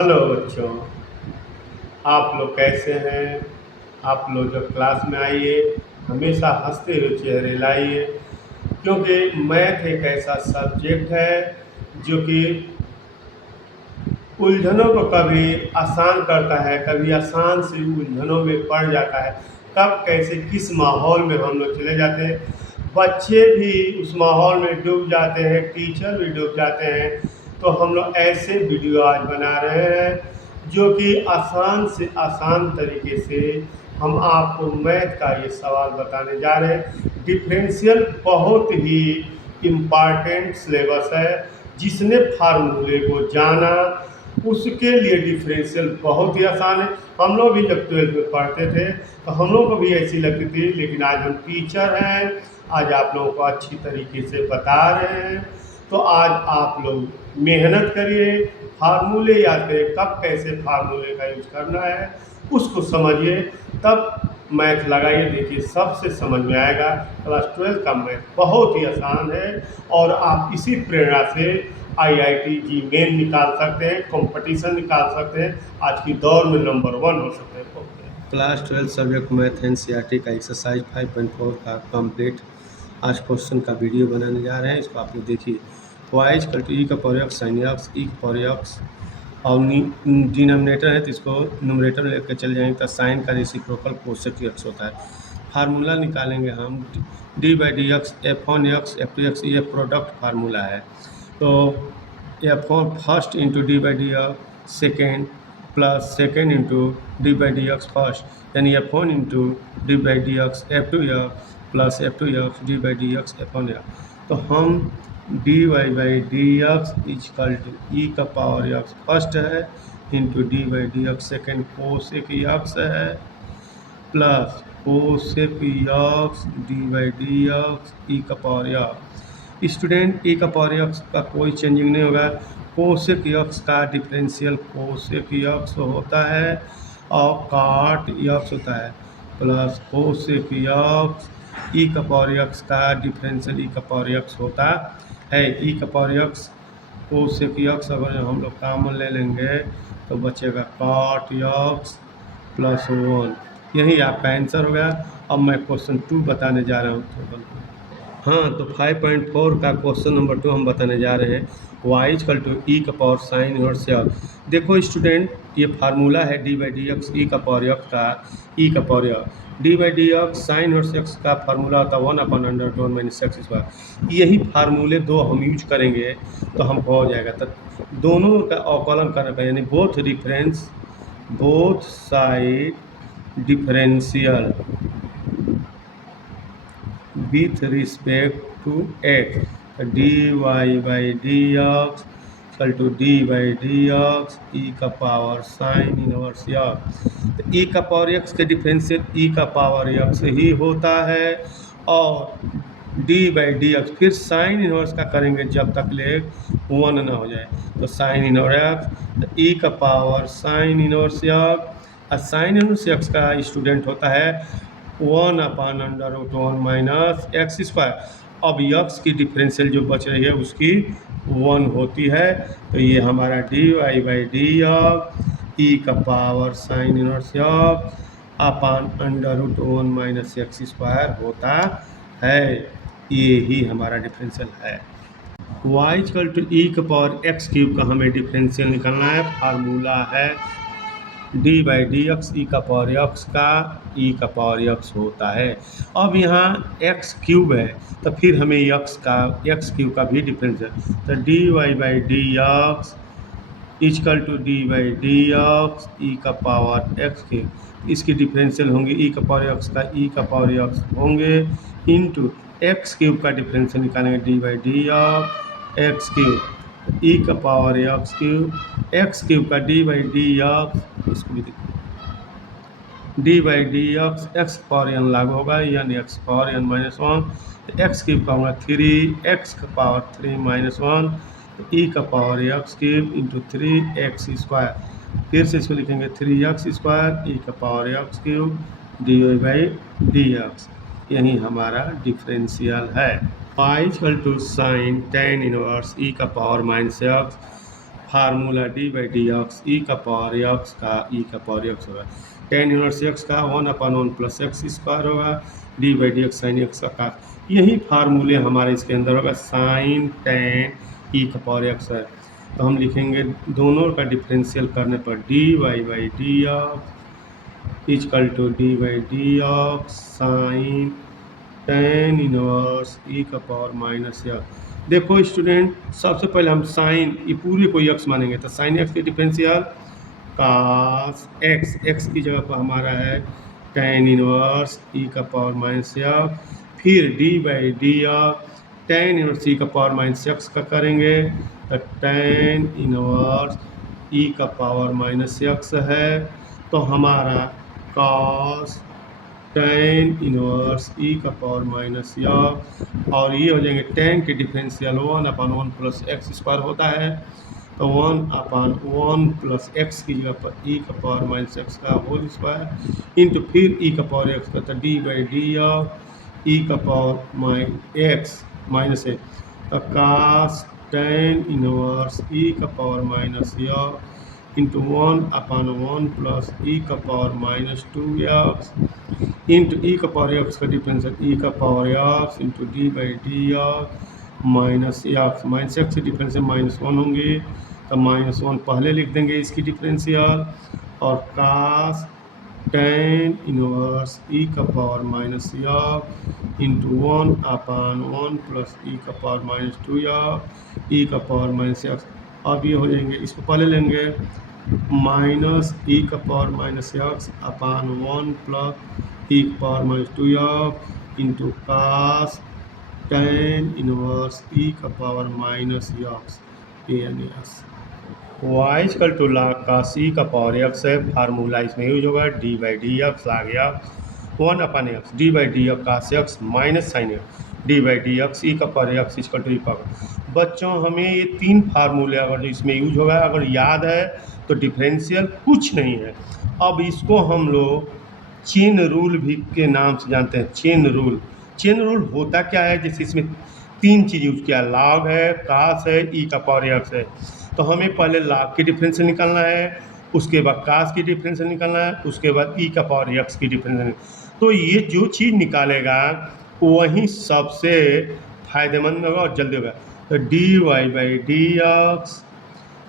Hello बच्चों, आप लोग कैसे हैं? आप लोग जब क्लास में आइए हमेशा हंसते हुए चेहरे लाइए, क्योंकि मैथ एक ऐसा सब्जेक्ट है जो कि उलझनों को कभी आसान करता है, कभी आसान से उलझनों में पड़ जाता है। कब कैसे किस माहौल में हम लोग चले जाते हैं, बच्चे भी उस माहौल में डूब जाते हैं, टीचर भी डूब जाते हैं। तो हम लोग ऐसे वीडियो आज बना रहे हैं जो कि आसान से आसान तरीके से हम आपको मैथ का ये सवाल बताने जा रहे हैं। डिफरेंशियल बहुत ही इम्पॉर्टेंट सिलेबस है। जिसने फार्मूले को जाना उसके लिए डिफरेंशियल बहुत ही आसान है। हम लोग भी जब 12th में पढ़ते थे तो हम लोग को भी ऐसी लगती थी, लेकिन आज हम टीचर हैं, आज आप लोगों को अच्छी तरीके से बता रहे हैं। तो आज आप लोग मेहनत करिए, फार्मूले याद करिए, कब कैसे फार्मूले का यूज करना है उसको समझिए, तब मैथ लगाइए, देखिए सबसे समझ में आएगा। क्लास 12 का मैथ बहुत ही आसान है और आप इसी प्रेरणा से IIT जी मेन निकाल सकते हैं, कंपटीशन निकाल सकते हैं, आज की दौर में नंबर 1 हो सकते हैं। क्लास 12 सब्जेक्ट मैथ NCERT का एक्सरसाइज 5.4 का कंप्लीट आज क्वेश्चन का वीडियो बनाने जा रहे हैं। इसको आप लोग देखिए। वाई इक्वल टू ई का power x sine x e का पावर एक्स और डिनोमिनेटर है तो इसको न्यूमरेटर में लेकर चले जाएंगे तो साइन का रेसिप्रोकल कोसेक एक्स होता है। फार्मूला निकालेंगे हम d by d x F1 x F2 x, ये प्रोडक्ट फार्मूला है। तो F1 first into d by d x second plus second into d by d x first, यानी F1 into d by d x F2 x plus F2 x d by d x F1 x. तो हम d y by d x is equal to e का power x first है into d by d x second cosec x है plus cosec x d by d x e का power x. Student ई का power x का कोई changing नहीं होगा। Cosec x का डिफरेंशियल कोसेक एक्स होता है और काट एक्स होता है प्लस कोसेक एक्स ई का पावर एक्स का डिफरेंशियल ई का पावर एक्स होता है। ई का पावर एक्स कोसेक एक्स अगर हम लोग कॉमन ले लेंगे तो बचेगा काट एक्स प्लस 1। यही आपका आंसर हो गया। अब मैं क्वेश्चन 2 बताने जा रहा हूँ। हाँ, तो 5.4 का क्वेश्चन नंबर 2 हम बताने जा रहे हैं। वाई इक्वल टू ई का पावर साइन इनवर्स एक्स। देखो स्टूडेंट, ये फार्मूला है d by d x e का पावर एक्स का ई का power x. D by d x sign inverse x का फार्मूला होता है 1/√1 माइनस एक्स स्क्वायर। यही फार्मूले दो हम यूज करेंगे तो हमको हो जाएगा। तो दोनों का अवकलन करने का, यानी both difference both side differential with respect to x, dy by dx equal to d by d x e का पावर साइन इनवर्स एक्स। तो ई का पावर एक्स के डिफरेंशियल ई का पावर एक्स ही होता है और डी बाई डी एक्स फिर साइन इनवर्स का करेंगे जब तक ले 1 ना हो जाए। तो साइन इनवर्स एक्स, तो ई का पावर साइन इनवर्स एक्स। और साइन इनवर्स एक्स का स्टूडेंट होता है 1/√1 माइनस एक्स स्क्वायर। अब एक्स की डिफरेंशियल जो बच रही है उसकी 1 होती है। तो ये हमारा d y by d x e का power sine inverse x /√1 minus x square होता है। ये ही हमारा डिफरेंशियल है। y इक्वल टू ई का पावर एक्स क्यूब का हमें डिफरेंशियल निकालना है। फार्मूला है d by d x e का पावर एक्स का ई का पावर एक्स होता है। अब यहाँ एक्स क्यूब है तो फिर हमें एक्स क्यूब का भी डिफरेंस है। तो d y by d x equal to d by d x e का पावर एक्स क्यूब। इसकी डिफरेंशियल होंगे ई का पावर एक्स का ई का पावर एक्स होंगे इंटू एक्स क्यूब का डिफरेंशियल निकालेंगे d by d x cube e का पावर एक्स क्यूब का डी बाई डी एक्स, इसको भी d by d x x power n लागू होगा, यानी x power n minus 1। X cube का होगा 3x का पावर 3 माइनस 1 ई का power x cube into 3x square. फिर से इसको लिखेंगे 3x स्क्वायर ई का power x cube d y by d x. यही हमारा डिफरेंशियल है। y equal to sine tan inverse e का power minus x. Formula d by d x e का पावर एक्स का ई का power x होगा, tan inverse x का 1/1 plus x square होगा, d by d x sine x का यही फार्मूले हमारे इसके अंदर होगा, साइन टेन ई का पावर एक्स है। तो हम लिखेंगे दोनों का डिफरेंशियल करने पर d y by d x is equal to d by d x sine tan inverse e का पावर माइनस एक्स। देखो स्टूडेंट, सबसे पहले हम साइन ये पूरे को एक्स मानेंगे, तो साइन एक्स के डिफरेंशियल कास एक्स, एक्स की जगह पर हमारा है टेन इनवर्स ई का पावर माइनस एक्स, फिर D by d x ten inverse e का पावर माइनस एक्स का करेंगे, तो टेन इनवर्स ई का पावर माइनस एक्स है। तो हमारा कॉस टेन इनवर्स ई का पावर माइनस एक्स, और ये हो जाएंगे टेन के डिफरेंशियल 1/1 प्लस एक्स स्क्वायर होता है, तो 1/1 प्लस एक्स की जगह पर ई का पावर माइनस एक्स का होल स्क्वायर इंटू फिर ई का पावर एक्स का, तो डी बाई डी ई का पावर एक्स माइनस है, तो कास टेन इनवर्स ई का power minus x into 1/1 plus e का power minus 2x into e का पावर एक्स का डिफरेंशियल ई का power x into d by d x minus x के differential -1 होंगे, तो -1 पहले लिख देंगे इसकी डिफरेंशियल, और कास टेन इनवर्स ई का power minus x into 1/1 plus e का पावर माइनस 2x ई का पावर माइनस एक्स। अब ये हो जाएंगे, इसको पहले लेंगे माइनस ई का पावर माइनस एक्स अपान 1 प्लस ई का power minus 2x into cos ten inverse e का power minus x N S. Y equal to log का सी का पावर एक्स है, फार्मूला इसमें यूज होगा डी बाई डी एक्स लाग x 1/x D by d x cos x minus sine x d by d x e का power x equal to E power. बच्चों हमें ये तीन फार्मूले अगर इसमें यूज होगा, अगर याद है तो डिफरेंशियल कुछ नहीं है। अब इसको हम लोग चेन रूल भी के नाम से जानते हैं, चेन रूल। चेन रूल होता क्या है, जैसे इसमें तीन चीज़ यूज किया, लॉग है, कास है, ई का पावर एक्स है। तो हमें पहले लॉग की डिफरेंशियल निकालना है, उसके बाद कास की डिफरेंशियल निकालना है, उसके बाद ई का पावर एक्स की डिफरेंशियल। तो ये जो चीज़ निकालेगा वही सबसे फायदेमंद होगा और जल्दी होगा। तो d y by d x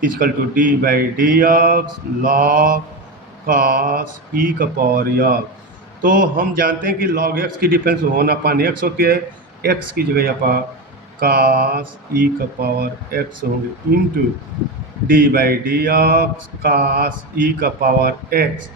equal to d by d x log cos e का पावर एक्स। तो हम जानते हैं कि लॉग एक्स की डिफरेंस 1/x होती है, एक्स की जगह यहाँ पर कास ई का पावर एक्स होंगे into d by d x cos e का पावर एक्स,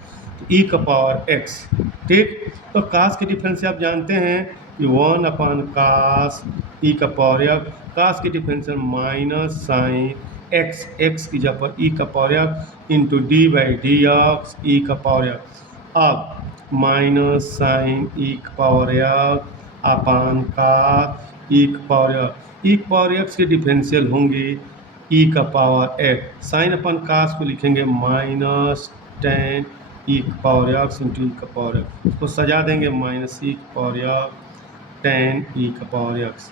ई का पावर एक्स। ठीक, तो कास की डिफरेंस आप जानते हैं कि 1/कास ई का पावर एक्स, कास की differential minus sine x, x की जगह पर ई का power x into d by d x e का पावर एक्स। अब माइनस साइन ई का पावर एक्स अपान कास ई का पावर एक्स, ई का पावर एक्स के डिफरेंशियल होंगे ई का power x, sine upon cos को लिखेंगे माइनस टेन ई का पावर एक्स इंटू ई का पावर एक्स। इसको सजा देंगे माइनस ई का पावर एक्स टेन ई का power x.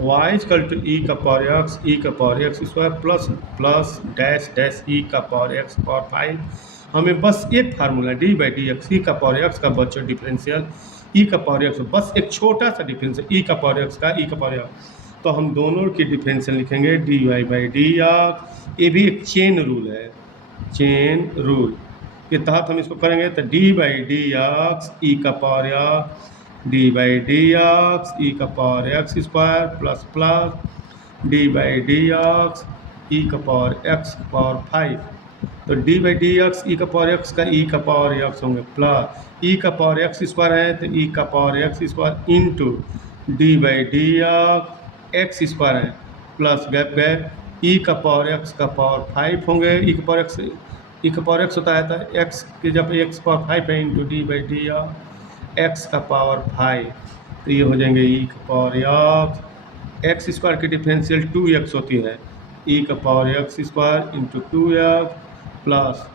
Y equal to e का पावर एक्स, ई का power x square plus plus dash dash e का पावर एक्स पावर 5। हमें बस एक formula d by d x e का power x का बच्चों डिफरेंशियल ई का पावर एक्स, बस एक छोटा सा डिफरेंशियल ई का पावर एक्स का ई का पावर एक्स। तो हम दोनों की डिफरेंशियल लिखेंगे d y by d x. ये भी एक चेन रूल है, चेन रूल के तहत हम इसको करेंगे। तो d by d x e का power x d by d x e का power x square plus plus d by d x e का पावर एक्स पावर 5। तो d by d x e का पावर एक्स का e का power x होंगे plus e का power x square है, तो ई का power x square into d by d x square है प्लस गैप गैप ई का पावर एक्स का पावर 5 होंगे। ई का पावर एक्स, ई का पावर एक्स होता है तो एक्स के जब एक्स पावर 5 है into d by d x का पावर 5, तो ये हो जाएंगे ई का पावर एक्स स्क्वायर की डिफरेंशियल 2x होती है, ई का power x square into 2x plus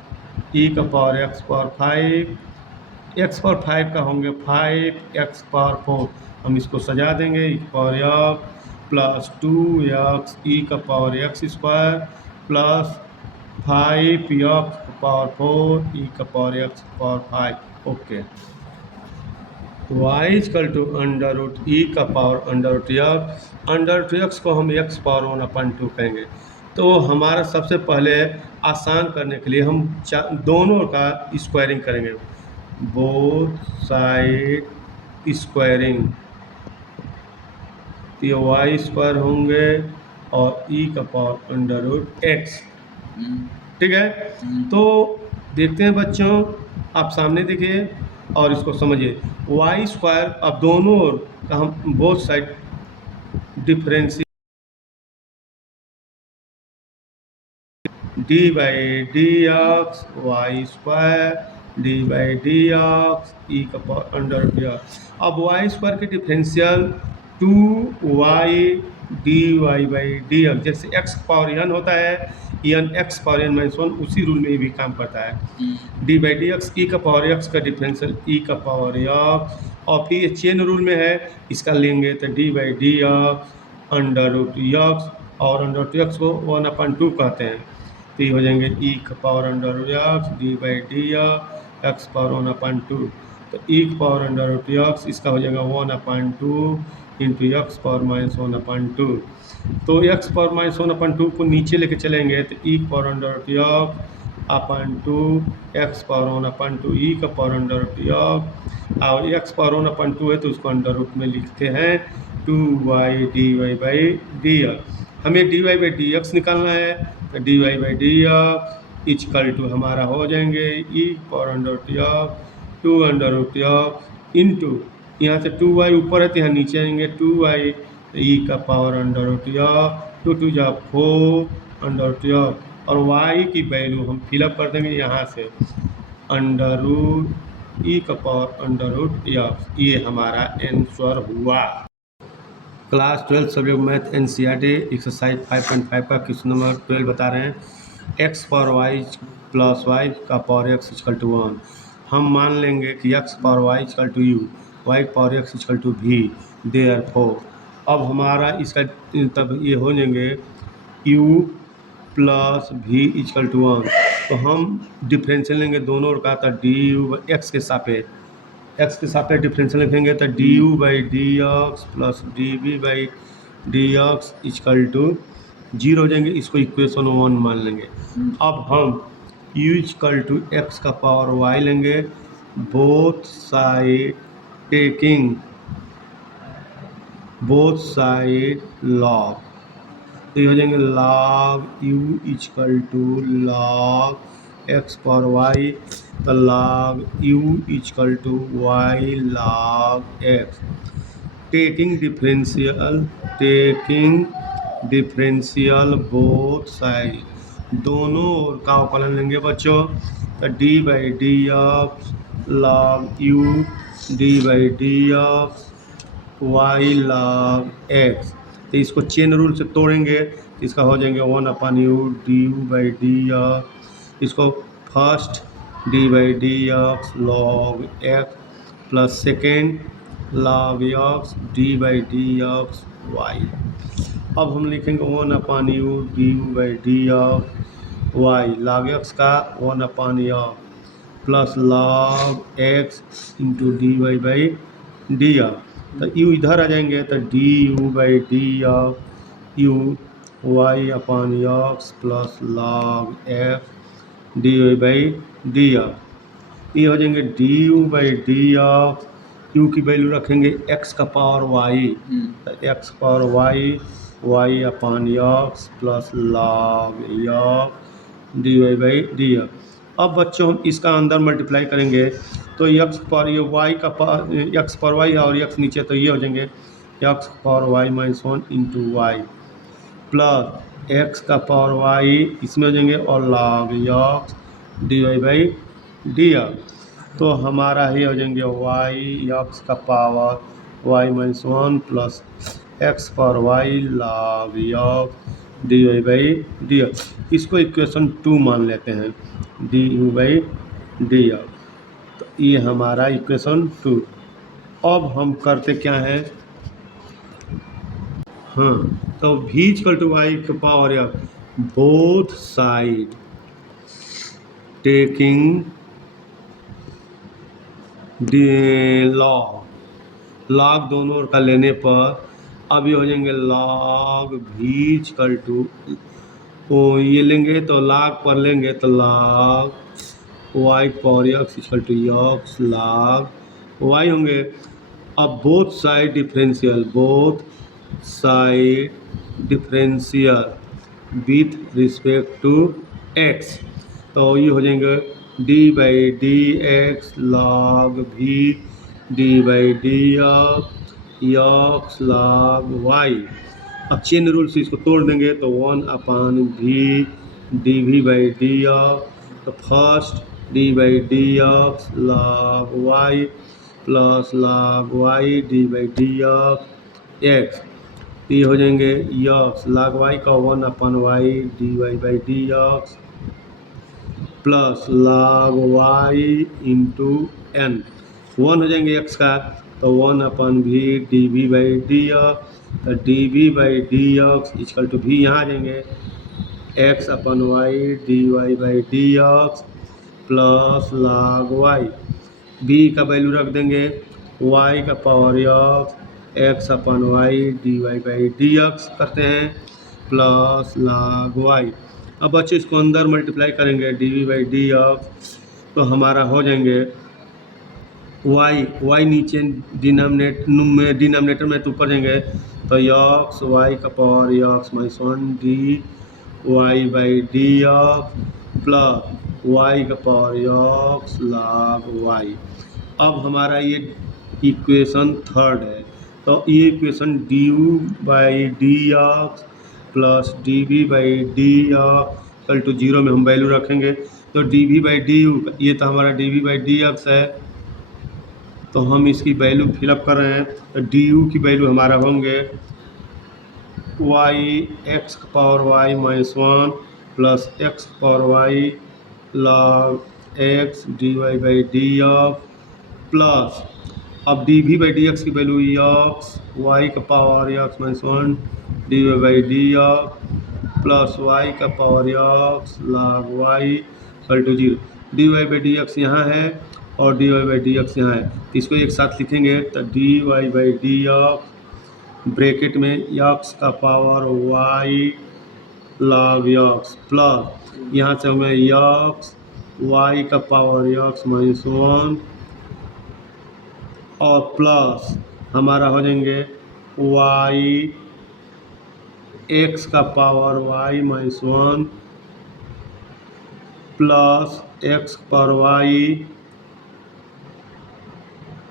e का power x power 5, x power 5 का होंगे 5 एक्स पावर 4। हम इसको सजा देंगे ई का power x plus 2x e का power x square plus 5 x power 4 e का power x power 5। Okay, y equal to under root e का पावर अंडर रूट एक्स को हम x पावर 1/2 कहेंगे। तो हमारा सबसे पहले आसान करने के लिए हम दोनों का स्क्वायरिंग करेंगे, बोथ साइड स्क्वायरिंग। तो ये वाई स्क्वायर होंगे और ई का पावर अंडर रूट एक्स। ठीक है, तो देखते हैं बच्चों, आप सामने देखिए और इसको समझिए। वाई स्क्वायर, अब दोनों का हम both side difference d by d x y square d by d x e का पावर अंडर रूट एक्स। अब वाई स्क्वायर के differential 2y d y by d x, जैसे एक्स पावर n होता है, n x power n minus 1, उसी rule में ये भी काम करता है। D by d x e का पावर एक्स का डिफरेंशियल ई का पावर एक्स, और फिर ये चेन रूल में है, इसका लेंगे तो d by d x under root x, और अंडर रूट एक्स को 1/2 कहते हैं। तो ये हो जाएंगे ई का power under root x d by d x power 1/2। तो ई का पावर अंडर रूट एक्स इसका हो जाएगा 1/2 इंटू एक्स पावर माइनस 1/2। तो एक्स पावर माइनस 1/2 को नीचे लेके चलेंगे तो ई का power under root x upon 2 x power 1/2 ई का पावर अंडर रूट एक्स, और एक्स पावर 1/2 है तो उसको अंडर रूट में लिखते हैं 2y d y by d x. हमें d y by d x निकालना है, तो d y by d x equal to हमारा हो जाएंगे e power under root x 2 under root x into, यहाँ से 2y ऊपर है तो यहाँ नीचे आएंगे 2y ई का पावर अंडर रूट एक्स 2 2 जा 4 अंडर रूट एक्स, और y की वैल्यू हम फिलअप कर देंगे यहाँ से अंडर रूट ई का पावर अंडर रूट एक्स। ये हमारा आंसर हुआ। Class 12 subject math NCERT exercise 5.5 का क्वेश्चन नंबर 12 बता रहे हैं, x power y plus y का पावर एक्स इक्वल टू 1। हम मान लेंगे कि एक्स पावर वाई इक्वल टू यू, y power x equal to v, therefore अब हमारा इसका तब ये हो जाएंगे u plus v equal to 1। तो हम डिफरेंशियल लेंगे दोनों का, तो डी यू एक्स के सापेक्ष डिफरेंशियल लिखेंगे तो d u by d x plus d v by d x equal to 0 हो जाएंगे। इसको इक्वेशन 1 मान लेंगे। अब हम यू इक्वल टू एक्स का पावर वाई लेंगे, both side taking both side log, तो ये हो जाएंगे log u equal to log x power y, तो log u equal to y log x. Taking differential both side, दोनों ओर का अवकलन लेंगे बच्चों, तो d by d x log u d by d x y log x. तो इसको चेन रूल से तोड़ेंगे तो इसका हो जाएंगे 1/u d u by d x, इसको first d by d x log x plus second log x d by d x y. अब हम लिखेंगे 1/u d u by d x y log x का 1/x plus log x into d y by d x. तो u इधर आ जाएंगे तो d u by d x u y upon x plus log x d y by d x. ये हो जाएंगे d u by d x, u की value रखेंगे एक्स का पावर वाई, तो x power y upon x plus log x d y by d x. अब बच्चों हम इसका अंदर मल्टीप्लाई करेंगे तो एक्स पर ये वाई का एक्स पर वाई है और एक्स नीचे, तो ये हो जाएंगे x power y minus 1 into y plus x का पावर वाई इसमें हो जाएंगे और log x d y by d x. तो हमारा ये हो जाएंगे वाई एक्स का power y minus 1 plus x power y log x d y by d x. इसको इक्वेशन 2 मान लेते हैं, d u by d x. तो ये हमारा इक्वेशन 2। अब हम करते क्या है, हाँ, तो v इक्वल टू वाई का power x, both side taking log दोनों ओर का लेने पर अब ये हो जाएंगे लॉग भी इक्वल टू ये लेंगे तो लॉग पर लेंगे तो log y power x equal to x log y होंगे। अब both side differential with respect to x, तो ये हो जाएंगे d by d x log भी d by d x log y. अब चेन रूल से इसको तोड़ देंगे तो 1/v d v by d x, तो first d by d x log y plus log y d by d x, ये हो जाएंगे यक्स लॉग वाई का 1/y d y by d x plus log y into n, 1 हो जाएंगे x का तो 1/v d v by d x, तो d v by d x equal to भी यहाँ आ जाएंगे x/y d y by d x plus log y, b का वैल्यू रख देंगे y का power x/y d y by d x करते हैं प्लस लॉग वाई। अब बच्चे इसको अंदर मल्टीप्लाई करेंगे d v by d x, तो हमारा हो जाएंगे y नीचे डिनोमिनेटर में तो ऊपर जाएंगे तो यक्स y का power x minus 1 d y by d x plus y का पावर यक्स लॉग वाई। अब हमारा ये इक्वेशन थर्ड है, तो ये इक्वेशन d u by d x plus d v by d x equal to 0 में हम वैल्यू रखेंगे, तो d v by d u ये तो हमारा d v by d x है, तो हम इसकी वैल्यू फिलअप कर रहे हैं, तो डी यू की वैल्यू हमारा होंगे वाई एक्स का power y minus 1 plus x का power y log x d y by d x plus अब d v by d x की वैल्यू एक्स वाई का power x minus 1 d y by d x plus y का power x log y equal to 0। D y by d x यहाँ है और d y by d x यहाँ है, तो इसको एक साथ लिखेंगे तो d y by d x bracket में यक्स का power y log x plus यहाँ से हमें यक्स वाई का पावर यक्स माइनस 1 और प्लस हमारा हो जाएंगे वाई एक्स का power y minus 1 plus x power y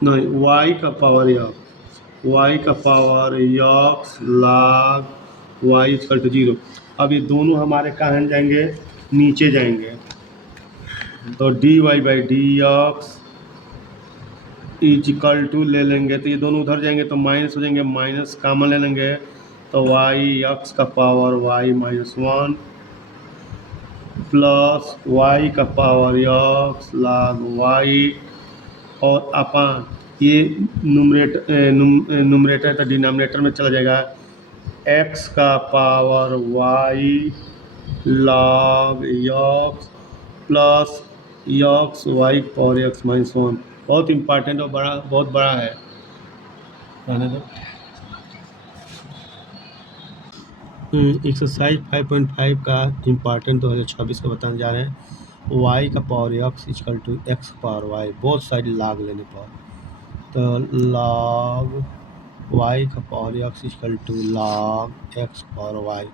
नहीं वाई का पावर यक्स y का power x log y equal to 0। अब ये दोनों हमारे कहाँ जाएंगे, नीचे जाएंगे, तो d y by d x equal to ले लेंगे तो ये दोनों उधर जाएंगे तो माइनस हो जाएंगे, माइनस कॉमन ले लेंगे तो वाई एक्स का power y minus 1 plus y का पावर एक्स लॉग वाई और अपान ये नुमरेटर तो डिनोमिनेटर में चला जाएगा x का power y log x plus x y power x minus 1। बहुत इम्पॉर्टेंट और बहुत बड़ा है, रहने दो। एक्सरसाइज 5.5 का इम्पॉर्टेंट 2026 का बताने जा रहे हैं। y का power x equal to x power y, बहुत सारी लॉग लेने पर तो लॉग y का power x equal to log x power y,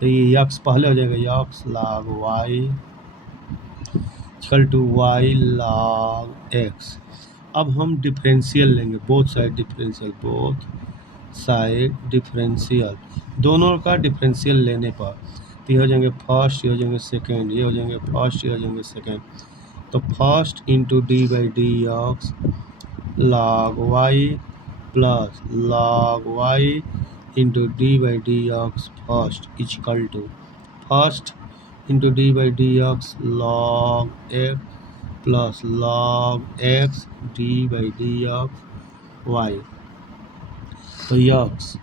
तो ये x पहले हो जाएगा x log y equal to y log x। अब हम डिफरेंशियल लेंगे, बोथ साइड डिफरेंशियल दोनों का डिफरेंशियल लेने पर तो ये हो जाएंगे फर्स्ट, ये हो जाएंगे सेकेंड, ये हो जाएंगे फर्स्ट, ये हो जाएंगे सेकेंड, तो first into d by d x log y plus log y into d by d x first equal to first into d by d x log x plus log x d by d x y, तो x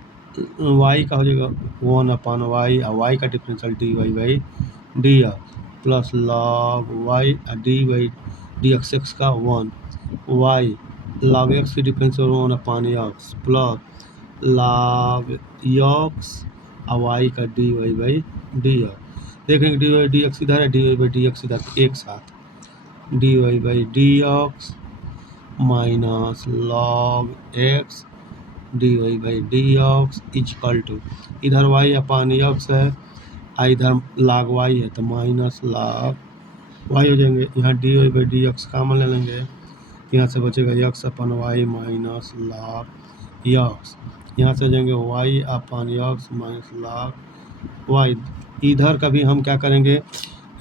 y का हो जाएगा 1/y और y का differential dy by dx plus log y d by d x का 1 y log x की differential 1/x plus log x और y का d y by d x. देखेंगे डी वाई डी एक्स इधर है, d y by d x इधर, एक साथ d y by d x minus log x d y by d x is equal to इधर y upon x है और इधर लॉग वाई है तो माइनस लॉग वाई हो जाएंगे। यहाँ d y by d x common ले लेंगे, यहाँ से बचेगा x upon y minus log x. यहाँ से जाएंगे y upon x minus log y. इधर का भी हम क्या करेंगे,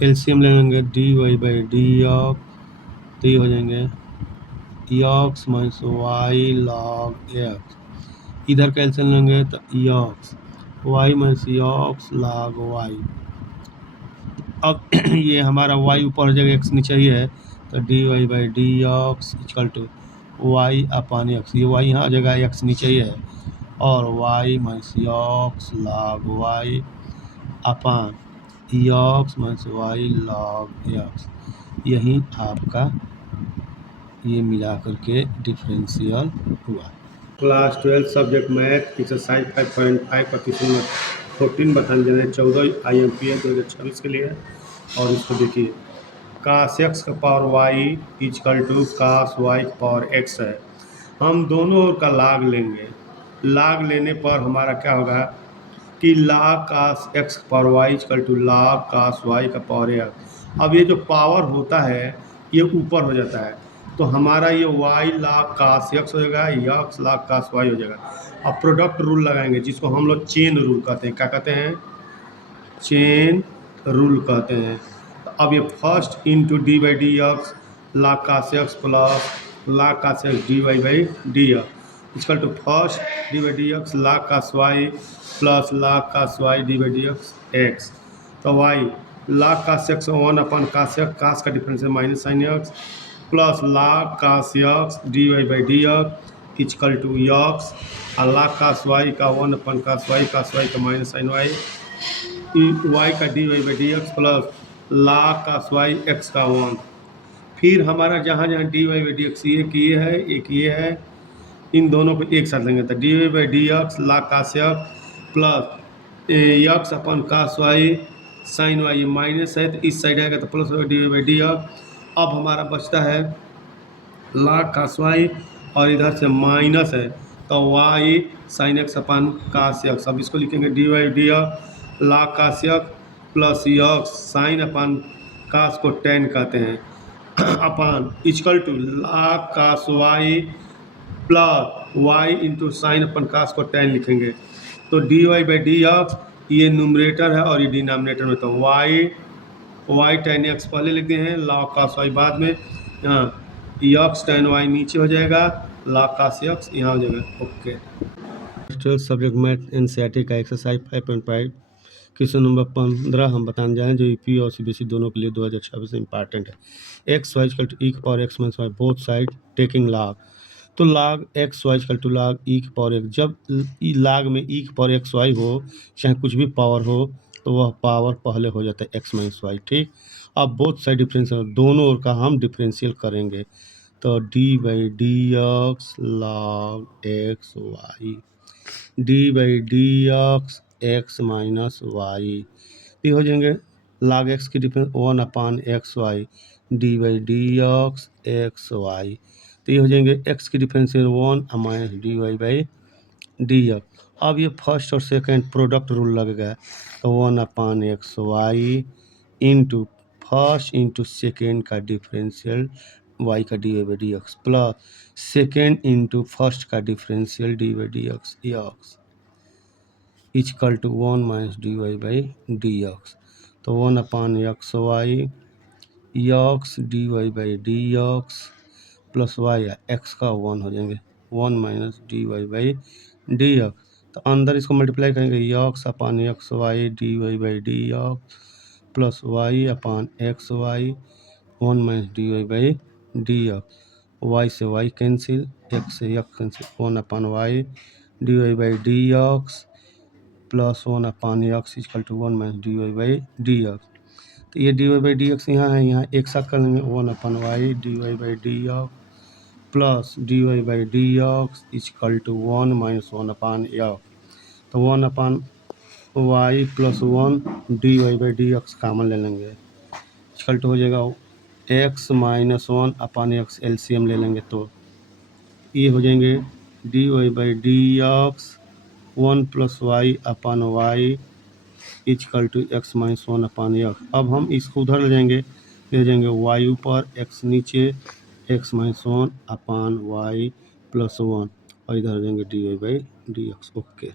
एलसीएम ले लेंगे d y by d x तो ये हो जाएंगे x minus y log x. इधर का एलसीएम लेंगे तो x y minus x log y. अब ये हमारा y ऊपर हो जाएगा, x नीचे ही है तो d y by d x equal to y upon x. ये y यहाँ आ जाएगा, x नीचे ही है और y minus x log y upon x minus y log x. यही आपका ये मिला करके डिफरेंशियल हुआ। क्लास 12 सब्जेक्ट मैथ एक्सरसाइज 5.5 का क्वेश्चन नंबर 14 बताने जा रहे हैं 14 IMPS 2026 के लिए। और इसको देखिए कास एक्स का power y equal to cos y का पावर एक्स है। हम दोनों ओर का लाग लेंगे, लाग लेने पर हमारा क्या होगा कि लाग कास एक्स का power y equal to log cos y का पावर एक्स। अब ये जो पावर होता है ये ऊपर हो जाता है तो हमारा ये वाई लाग कास एक्स हो जाएगा, एक्स लाग कास वाई हो जाएगा। अब प्रोडक्ट रूल लगाएंगे जिसको हम लोग चेन रूल कहते हैं। क्या कहते हैं? चेन रूल कहते हैं। तो अब ये first into d by d x log cos x plus log cos x d y by d x equal to first d by d x log cos y plus log cos y d by d x x. तो y log cos x 1/कास x, कास का difference है minus sine x plus log cos x d y by d x equal to x और log cos y का 1/कास y का minus sine y y का d y by d x plus log cos Y x का 1। फिर हमारा जहाँ जहाँ d y by d x एक ये है एक ये है, इन दोनों को एक साथ लेंगे तो d y by d x log cos x plus x upon cos y sine y minus है तो इस साइड आएगा तो प्लस होगा d y by d x. अब हमारा बचता है लाग कास वाई और इधर से माइनस है तो y sine x upon cos x. अब इसको लिखेंगे d y d x log cos x plus x sine upon cos को टेन कहते हैं अपन equal to log cos y plus y into sine upon cos को टेन लिखेंगे। तो d y by d x ये न्यूमरेटर है और ये डिनोमिनेटर में, तो वाई टेन एक्स पहले लिखते हैं लॉग कास वाई बाद में, यहाँ एक्स टेन वाई नीचे हो जाएगा लॉग कास एक्स यहाँ हो जाएगा। ओके 12 सब्जेक्ट मैथ एनसीईआरटी का एक्सरसाइज 5.5 क्वेश्चन नंबर 15 हम बताने जा रहे हैं जो यूपी और सीबीएसई दोनों के लिए 2026 में इंपॉर्टेंट है। X y equal to e की power x minus y both side taking log. तो log x y equal to log e की पावर एक्स, जब लॉग में ई की पावर एक्स वाई हो चाहे कुछ भी पावर हो तो वह पावर पहले हो जाता है एक्स माइनस वाई। ठीक, अब बोथ साइड डिफरेंशियल दोनों ओर का हम डिफरेंशियल करेंगे तो d by d x log x y d by d x minus y. ये हो जाएंगे लॉग एक्स की डिफरेंस 1/एक्स y d by d x y. तो ये हो जाएंगे एक्स की difference 1 minus d y by d x. अब ये फर्स्ट और सेकंड प्रोडक्ट रूल लगेगा तो 1/एक्स y into first into second का डिफरेंशियल वाई का d y by d x plus second into first का differential d by d x x equal to 1 minus d y by d x. तो 1/एक्स y x d y by d x plus y x का 1 हो जाएंगे 1 minus d y by d x. तो अंदर इसको multiply करेंगे x y d y by d x plus y upon x y 1 minus d y by d x. Y से y cancel, x से x cancel 1/वाई d y by d x plus 1/x equal to 1 minus d y by d x. तो ये d y by d x यहाँ है, यहाँ एक साथ कर लेंगे 1/y d y by d x plus d y by d x equal to 1 minus 1/x। तो 1/y plus 1 d y by d x common ले लेंगे, इक्वल टू हो जाएगा x माइनस 1/x। एलसीएम ले लेंगे तो ये हो जाएंगे d y by d x 1 plus y/y equal to x minus 1/x। अब हम इसको उधर ले जाएंगे y ऊपर x नीचे, x माइनस 1/y प्लस 1 और इधर हो जाएंगे d y by d x. Okay.